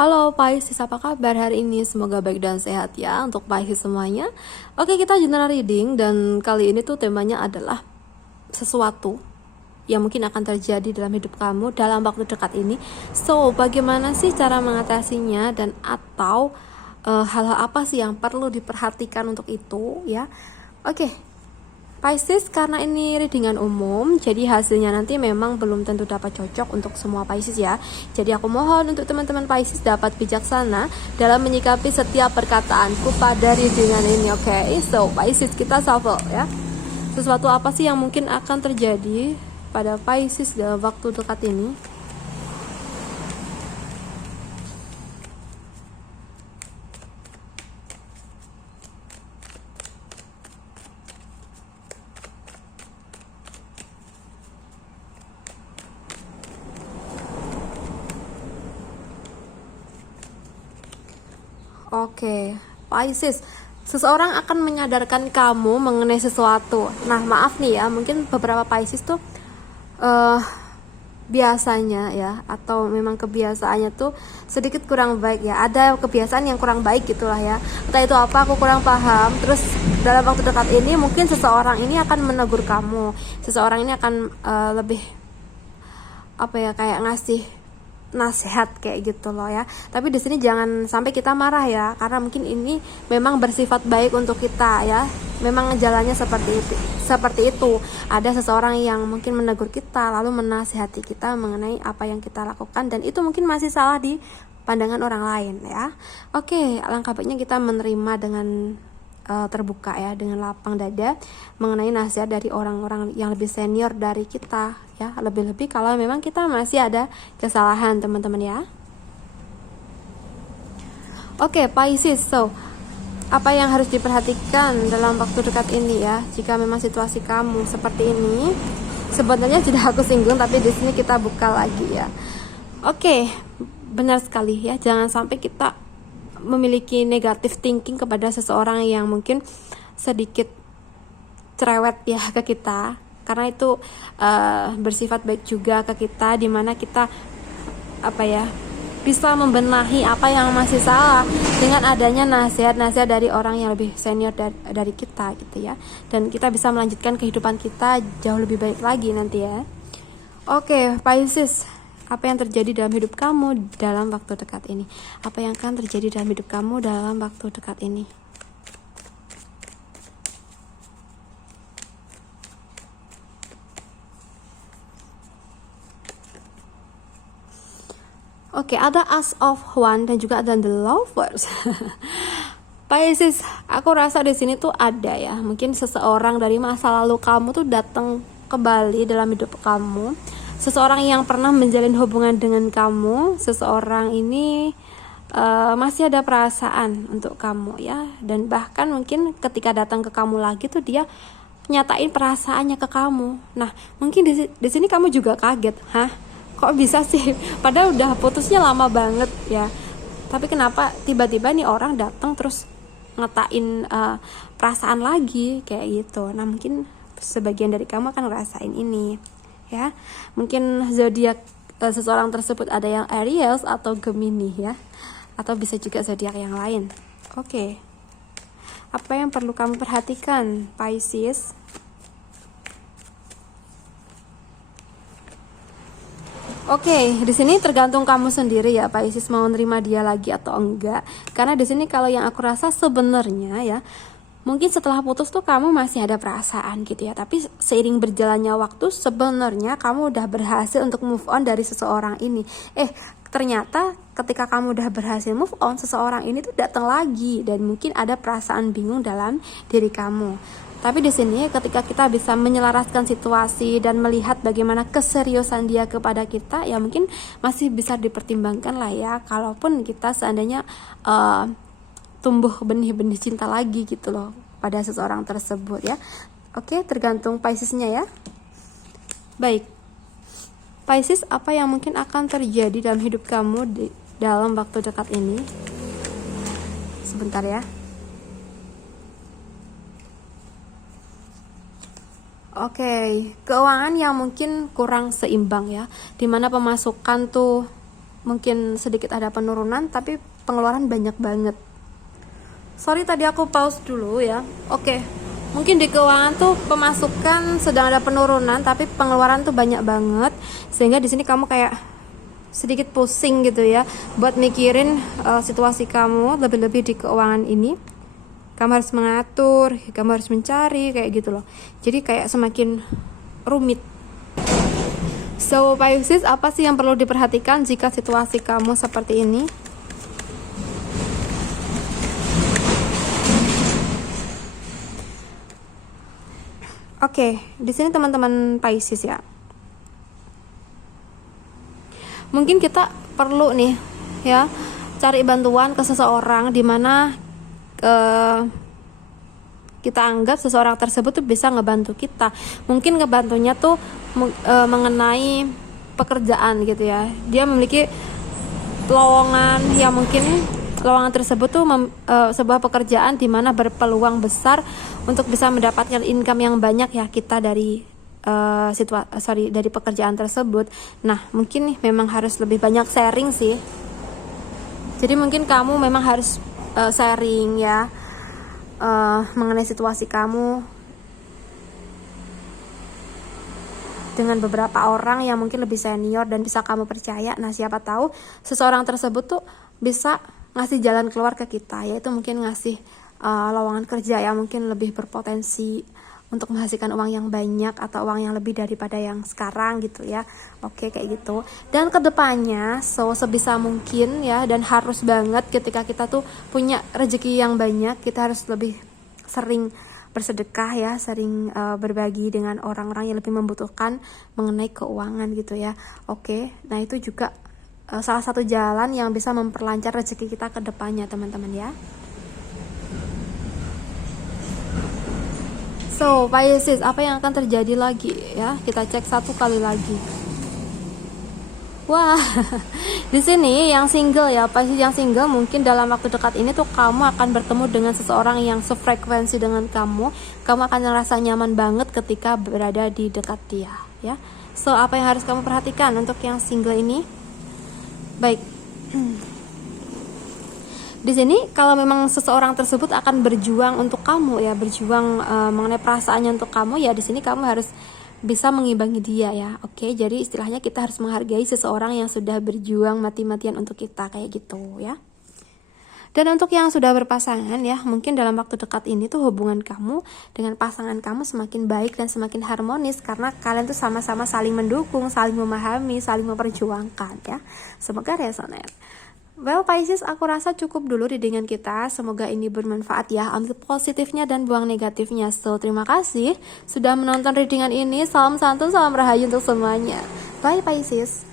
Halo Pisces, apa kabar hari ini? Semoga baik dan sehat ya untuk Pisces semuanya. Oke, kita general reading dan kali ini tuh temanya adalah sesuatu yang mungkin akan terjadi dalam hidup kamu dalam waktu dekat ini. So, bagaimana sih cara mengatasinya dan atau hal-hal apa sih yang perlu diperhatikan untuk itu ya? Oke, Pisces, karena ini readingan umum, jadi hasilnya nanti memang belum tentu dapat cocok untuk semua Pisces ya. Jadi aku mohon untuk teman-teman Pisces dapat bijaksana dalam menyikapi setiap perkataanku pada readingan ini, oke? So, Pisces, kita shuffle ya. Sesuatu apa sih yang mungkin akan terjadi pada Pisces dalam waktu dekat ini? Oke, Pisces, seseorang akan menyadarkan kamu mengenai sesuatu. Nah, maaf nih ya, mungkin beberapa Pisces tuh biasanya ya, atau memang kebiasaannya tuh sedikit kurang baik ya. Ada kebiasaan yang kurang baik gitulah ya. Entah itu apa, aku kurang paham. Terus dalam waktu dekat ini mungkin seseorang ini akan menegur kamu. Seseorang ini akan lebih apa ya, kayak ngasih nasihat kayak gitu loh ya. Tapi di sini jangan sampai kita marah ya, karena mungkin ini memang bersifat baik untuk kita ya. Memang jalannya seperti itu. Seperti itu. Ada seseorang yang mungkin menegur kita lalu menasihati kita mengenai apa yang kita lakukan, dan itu mungkin masih salah di pandangan orang lain ya. Oke, alangkah baiknya kita menerima dengan terbuka ya, dengan lapang dada mengenai nasihat dari orang-orang yang lebih senior dari kita ya, lebih-lebih kalau memang kita masih ada kesalahan teman-teman ya. Oke, Pisces, so apa yang harus diperhatikan dalam waktu dekat ini ya, jika memang situasi kamu seperti ini? Sebenarnya sudah aku singgung, tapi di sini kita buka lagi ya. Oke, benar sekali ya, jangan sampai kita memiliki negative thinking kepada seseorang yang mungkin sedikit cerewet ya ke kita, karena itu bersifat baik juga ke kita, dimana kita apa ya, bisa membenahi apa yang masih salah dengan adanya nasihat-nasihat dari orang yang lebih senior dari kita gitu ya, dan kita bisa melanjutkan kehidupan kita jauh lebih baik lagi nanti ya. Oke, Pisces, apa yang terjadi dalam hidup kamu dalam waktu dekat ini? Apa yang akan terjadi dalam hidup kamu dalam waktu dekat ini? Oke, ada Ace of Wands dan juga ada The Lovers. Pisces, aku rasa di sini tuh ada ya, mungkin seseorang dari masa lalu kamu tuh datang kembali dalam hidup kamu. Seseorang yang pernah menjalin hubungan dengan kamu, seseorang ini masih ada perasaan untuk kamu ya, dan bahkan mungkin ketika datang ke kamu lagi tuh dia nyatain perasaannya ke kamu. Nah, mungkin di sini kamu juga kaget, hah? Kok bisa sih? Padahal udah putusnya lama banget ya. Tapi kenapa tiba-tiba nih orang datang terus ngetain perasaan lagi kayak gitu. Nah, mungkin sebagian dari kamu akan ngerasain ini ya. Mungkin zodiak seseorang tersebut ada yang Aries atau Gemini ya, atau bisa juga zodiak yang lain. Oke. Apa yang perlu kamu perhatikan, Pisces? Oke, di sini tergantung kamu sendiri ya, Pisces, mau nerima dia lagi atau enggak. Karena di sini kalau yang aku rasa sebenarnya ya, mungkin setelah putus tuh kamu masih ada perasaan gitu ya, tapi seiring berjalannya waktu sebenarnya kamu udah berhasil untuk move on dari seseorang ini. Ternyata ketika kamu udah berhasil move on, seseorang ini tuh datang lagi dan mungkin ada perasaan bingung dalam diri kamu. Tapi di sini ketika kita bisa menyelaraskan situasi dan melihat bagaimana keseriusan dia kepada kita, ya mungkin masih bisa dipertimbangkan lah ya, kalaupun kita seandainya tumbuh benih-benih cinta lagi gitu loh pada seseorang tersebut ya. Oke, tergantung Piscesnya ya. Baik, Pisces, apa yang mungkin akan terjadi dalam hidup kamu dalam waktu dekat ini? Sebentar ya. Oke, keuangan yang mungkin kurang seimbang ya, dimana pemasukan tuh mungkin sedikit ada penurunan, tapi pengeluaran banyak banget. Sorry tadi aku pause dulu ya. Oke, mungkin di keuangan tuh pemasukan sedang ada penurunan, tapi pengeluaran tuh banyak banget, sehingga di sini kamu kayak sedikit pusing gitu ya buat mikirin situasi kamu, lebih-lebih di keuangan ini. Kamu harus mengatur, kamu harus mencari kayak gitu loh. Jadi kayak semakin rumit. So Pisces, apa sih yang perlu diperhatikan jika situasi kamu seperti ini? Oke, di sini teman-teman Pisces ya. Mungkin kita perlu nih ya cari bantuan ke seseorang di mana kita anggap seseorang tersebut tuh bisa ngebantu kita. Mungkin ngebantunya tuh mengenai pekerjaan gitu ya. Dia memiliki lowongan yang mungkin lowongan tersebut tuh sebuah pekerjaan di mana berpeluang besar untuk bisa mendapatkan income yang banyak ya kita dari dari pekerjaan tersebut. Nah, mungkin nih memang harus lebih banyak sharing sih. Jadi mungkin kamu memang harus sharing ya mengenai situasi kamu dengan beberapa orang yang mungkin lebih senior dan bisa kamu percaya. Nah, siapa tahu seseorang tersebut tuh bisa ngasih jalan keluar ke kita, yaitu mungkin ngasih lowongan kerja yang mungkin lebih berpotensi untuk menghasilkan uang yang banyak atau uang yang lebih daripada yang sekarang gitu ya. Oke, kayak gitu. Dan kedepannya sebisa mungkin ya, dan harus banget ketika kita tuh punya rezeki yang banyak, kita harus lebih sering bersedekah ya, sering berbagi dengan orang-orang yang lebih membutuhkan mengenai keuangan gitu ya. Oke, nah itu juga salah satu jalan yang bisa memperlancar rezeki kita ke depannya teman-teman ya. So, Pisces, apa yang akan terjadi lagi ya? Kita cek satu kali lagi. Wah, di sini yang single ya, Pisces yang single mungkin dalam waktu dekat ini tuh kamu akan bertemu dengan seseorang yang sefrekuensi dengan kamu. Kamu akan merasa nyaman banget ketika berada di dekat dia ya. So, apa yang harus kamu perhatikan untuk yang single ini? Baik. Di sini kalau memang seseorang tersebut akan berjuang untuk kamu ya, berjuang mengenai perasaannya untuk kamu ya, di sini kamu harus bisa mengimbangi dia ya. Oke, jadi istilahnya kita harus menghargai seseorang yang sudah berjuang mati-matian untuk kita kayak gitu ya. Dan untuk yang sudah berpasangan ya, mungkin dalam waktu dekat ini tuh hubungan kamu dengan pasangan kamu semakin baik dan semakin harmonis karena kalian tuh sama-sama saling mendukung, saling memahami, saling memperjuangkan ya. Semoga resonate. Well Pisces, aku rasa cukup dulu readingan kita. Semoga ini bermanfaat ya. Ambil positifnya dan buang negatifnya. So, terima kasih sudah menonton readingan ini. Salam santun, salam rahayu untuk semuanya. Bye Pisces.